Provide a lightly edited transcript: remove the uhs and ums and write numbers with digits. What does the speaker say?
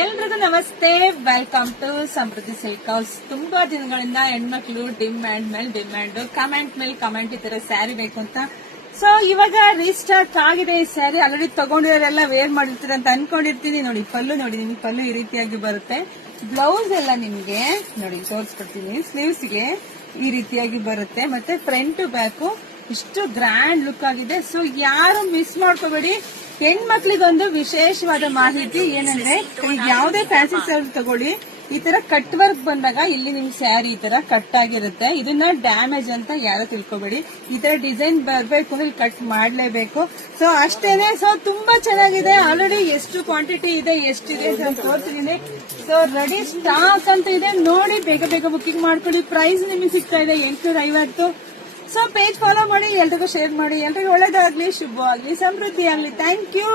ಎಲ್ರಿಗೂ ನಮಸ್ತೆ, welcome to Samruddhi silk house. ತುಂಬಾ ದಿನಗಳಿಂದ ಹೆಣ್ಮಕ್ಳು ಡಿಮ್ಯಾಂಡ್ ಮೇಲೆ ಡಿಮ್ಯಾಂಡ್, ಕಮೆಂಟ್ ಮೇಲೆ ಕಮೆಂಟ್, ಈ ತರ ಸ್ಯಾರಿ ಬೇಕು ಅಂತ. ಸೊ ಇವಾಗ ರೀಸ್ಟಾರ್ಟ್ ಆಗಿದೆ ಈ ಸ್ಯಾರಿ. ಆಲ್ರೆಡಿ ತಗೊಂಡಿರೋರೆಲ್ಲ ವೇರ್ ಮಾಡಿರ್ತೀರ ಅಂತ ಅನ್ಕೊಂಡಿರ್ತೀನಿ. ನೋಡಿ ಪಲ್ಲು, ನೋಡಿ ನಿಮ್ಗೆ ಪಲ್ಲು ಈ ರೀತಿಯಾಗಿ ಬರುತ್ತೆ. ಬ್ಲೌಸ್ ಎಲ್ಲ ನಿಮ್ಗೆ ನೋಡಿ ತೋರಿಸ್ಕೊಡ್ತೀನಿ. ಸ್ಲೀವ್ಸ್ ಗೆ ಈ ರೀತಿಯಾಗಿ ಬರುತ್ತೆ, ಮತ್ತೆ ಫ್ರಂಟ್ ಬ್ಯಾಕ್ ಇಷ್ಟು ಗ್ರ್ಯಾಂಡ್ ಲುಕ್ ಆಗಿದೆ. ಸೊ ಯಾರು ಮಿಸ್ ಮಾಡ್ಕೋಬೇಡಿ. ಹೆಣ್ಮಕ್ಳಿಗೊಂದು ವಿಶೇಷವಾದ ಮಾಹಿತಿ ಏನಂದ್ರೆ, ಯಾವುದೇ ಫ್ಯಾನ್ಸಿ ಸ್ಯಾರಿ ತಗೊಳ್ಳಿ, ಈ ತರ ಕಟ್ ವರ್ಕ್ ಬಂದಾಗ ಇಲ್ಲಿ ನಿಮ್ ಸ್ಯಾರಿ ಈ ತರ ಕಟ್ ಆಗಿರುತ್ತೆ. ಇದನ್ನ ಡ್ಯಾಮೇಜ್ ಅಂತ ಯಾರು ತಿಳ್ಕೊಬೇಡಿ. ಈ ತರ ಡಿಸೈನ್ ಬರ್ಬೇಕು ಅಂದ್ರೆ ಕಟ್ ಮಾಡ್ಲೇಬೇಕು. ಸೊ ಅಷ್ಟೇನೆ. ಸೊ ತುಂಬಾ ಚೆನ್ನಾಗಿದೆ. ಆಲ್ರೆಡಿ ಎಷ್ಟು ಕ್ವಾಂಟಿಟಿ ಇದೆ, ಎಷ್ಟಿದೆ ಅಂತ ತೋರಿಸಿದೀನಿ. ಸೊ ರೆಡಿ ಸ್ಟಾಕ್ ಅಂತ ಇದೆ, ನೋಡಿ ಬೇಗ ಬೇಗ ಬುಕಿಂಗ್ ಮಾಡ್ಕೊಳ್ಳಿ. ಪ್ರೈಸ್ ನಿಮಗೆ ಸಿಗ್ತಾ ಇದೆ 850. ಸೊ ಪೇಜ್ ಫಾಲೋ ಮಾಡಿ, ಎಲ್ರಿಗೂ ಶೇರ್ ಮಾಡಿ. ಎಲ್ರಿಗೂ ಒಳ್ಳೇದಾಗ್ಲಿ, ಶುಭವಾಗ್ಲಿ, ಸಮೃದ್ಧಿ ಆಗ್ಲಿ. Thank you.